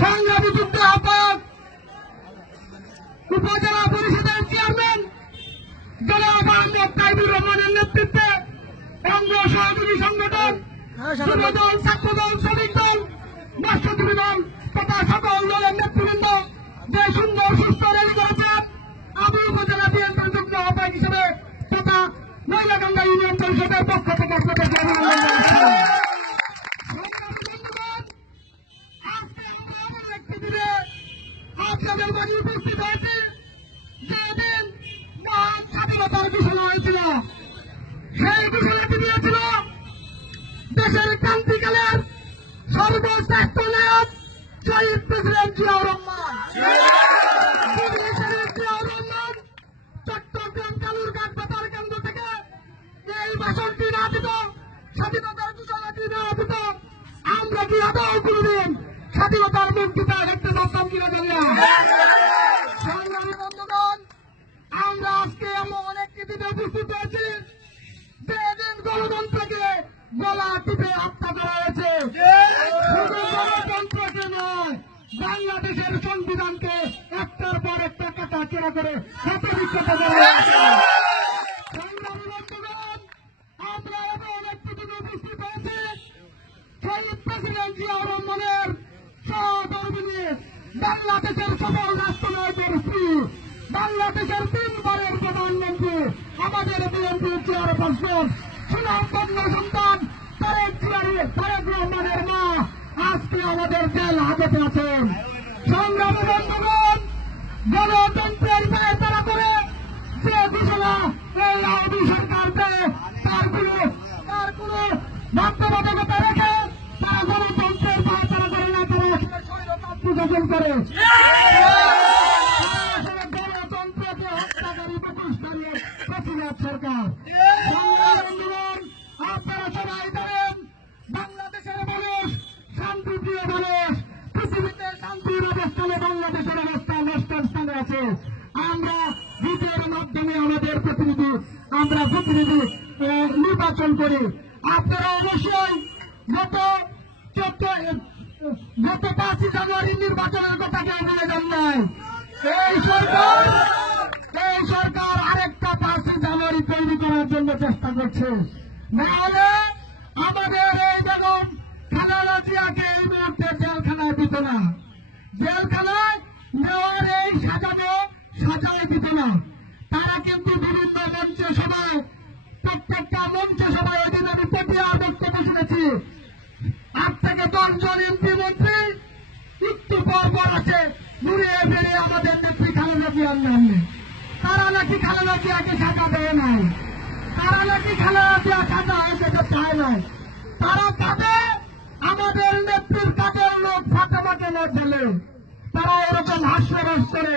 সংগ্রামী যুদ্ধ আহ্বায়ক, উপজেলা পরিষদের চেয়ারম্যান জনাব মোহাম্মদ তাইবুর রহমানের নেতৃত্বে অঙ্গ সহযোগী সংগঠন, যুবদল, ছাত্রদল, শ্রমিক দল মৎস্যজীবী দল তথা সকল দলের নেতৃবৃন্দ যে সুন্দর সুস্থ রেল করেছে আমি উপজেলা বিএনপির যুগ্ম আহ্বায়ক হিসেবে তথা মহিলাগঙ্গা ইউনিয়ন পরিষদের পক্ষ থেকে আপনাদেরকে মাঝে উপস্থিত হয়েছি যেদিন মহান স্বাধীনতার ঘোষণা হয়েছিল সেই ঘোষণাটি দিয়েছিল দেশের ক্রান্তিকালের সর্বশ্রেষ্ঠ নায়ক শহীদ প্রেসিডেন্ট জিয়াউর কেন্দ্র থেকে এই ভাষণটি স্বাধীনতার ঘোষণাটি না দিত আমরা কি আদৌ কোনদিন স্বাধীনতার মুক্তিটা দেখতে পারতাম কিনা জানি না সংগ্রামী বন্ধুগণ আমরা আজকে এমন দিনে উপস্থিত হয়েছি। যেদিন গণতন্ত্রকে গলা টিপে হত্যা করা হয়েছে। গণতন্ত্রকে নয়, বাংলাদেশের সংবিধানকে একটার পর একটা কাটা চেরা করে হাতে বিক্ষত করা হয়েছে। আমরা এমন একটি দিনে উপস্থিত হয়েছি শহীদ প্রেসিডেন্ট জিয়াউর রহমানের বাংলাদেশের সফল রাষ্ট্রনায়কের বাংলাদেশের তিনবারের প্রধানমন্ত্রী আমাদের বিএনপির চেয়ারপারসন সুনামপন্ন সন্তান, তারেক তারেক রহমানের মা, আজকে আমাদের জেল হাজতে আছেন। সংগ্রামী বন্ধুগণ, গণতন্ত্রের তারা করে যে ঘোষণা এই আওয়ামী সরকার দেয় তার কোনো তার কোনো বাধ্যবাধকতা রেখে তারা গণতন্ত্রের তারা করে না, তারা শাসন করে আসলে গণতন্ত্রকে হত্যাকারী প্রতিষ্ঠানের প্রেসিডেন্ট সরকার সংগ্রামী বন্ধুগণ, আপনারা সবাই জানেন বাংলাদেশের মানুষ শান্তিপ্রিয় মানুষ পৃথিবীতে শান্তির অবস্থানে বাংলাদেশের অবস্থা স্থানে আছে। আমরা ভিডিওর মাধ্যমে আমাদের প্রতিনিধি, আমরা প্রতিনিধি নির্বাচন করি। আপনারা অবশ্যই গত গত পাঁচই জানুয়ারি নির্বাচনের কথা বলে যান নাই। এই সরকার এই সরকার আরেকটা পাঁচই জানুয়ারি তৈরি করার জন্য চেষ্টা করছে। নাহলে আমাদের সাজায় দিত না, তারা কিন্তু বিভিন্ন মঞ্চে সবাই প্রত্যেকটা মঞ্চে সবাই ওই আমি পটিয়ার বক্তব্য শুনেছি। আট থেকে দশজন এমপি মন্ত্রী একটু পর পর আছে, ঘুরিয়ে ফিরে আমাদের নেত্রী খালেদা জিয়ার নামে। তারা নাকি খালেদা জিয়াকে সাজা দেয় নাই। তারা নাকি খালেদা জিয়া সাজা হয়েছে তো চায় নাই। তারা কাঁদে আমাদের নেত্রীর কাজের লোক ফাঁকামাকে না ঢেলে তারা এরকম হাস্যরস করে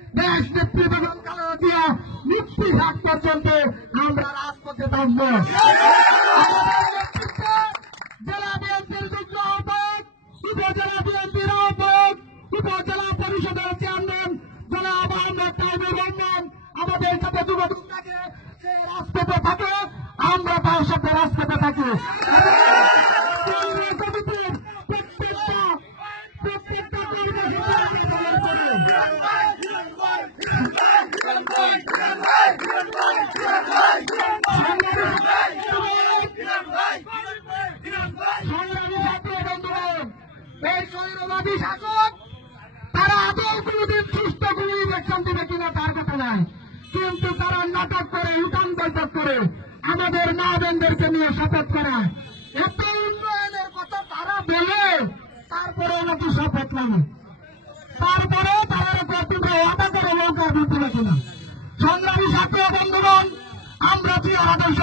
দেশ নেত্রী বেগম জিয়া মুক্তি হাত পর্যন্ত আমরা রাজপথে থাকব জেলা বিএনপির যুগ্ম আহ্বায়ক, উপজেলা বিএনপির আহ্বায়ক, উপজেলা পরিষদের চেয়ারম্যান তাইবুর রহমান আমাদের সাথে যোগাযোগ থাকে, সে রাজপথে থাকে, আমরা তার সাথে রাজপথে থাকি। তারা কোনো কিনা নাটক করে আমাদের মা নিয়ে শপথ এত উন্নয়নের কথা তারা বলে তারপরে নাকি শপথ নেয় তারপরে তারা কর্তৃত্ব ওয়াদা করে লোক আর দিতে পারছে না সংগ্রামী ছাত্র বন্ধুগণ, আমরা কি আদর্শ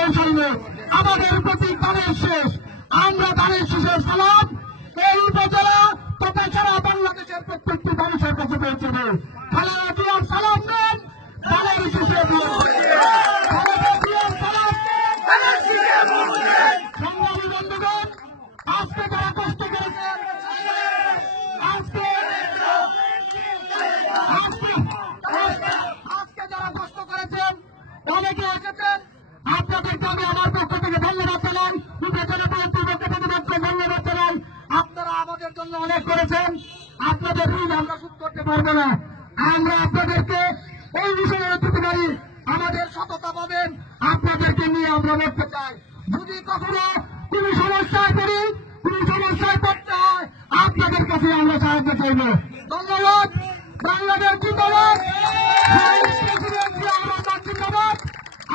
আমাদের প্রতি তাদের শেষ, আমরা তাদের শেষের সালাম এই বেচারা তোকে ছাড়া বাংলাদেশের প্রত্যেকটি মানুষের কাছে পৌঁছবে খালেদা জিয়ার সালাম দেন তাদের শিশু আমরা বলতে চাই যদি কখনো কোন সমস্যায় পড়ি, কোন সমস্যায় পড়তে হয়, আপনাদের কাছে আমরা সাহায্য করব। ধন্যবাদ। বাংলাদেশ জিন্দাবাদ।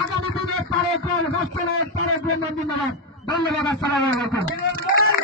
আগামী দিনে তারেক রাষ্ট্রের তারেক জিন্দাবাদ। ধন্যবাদ। আসসালাম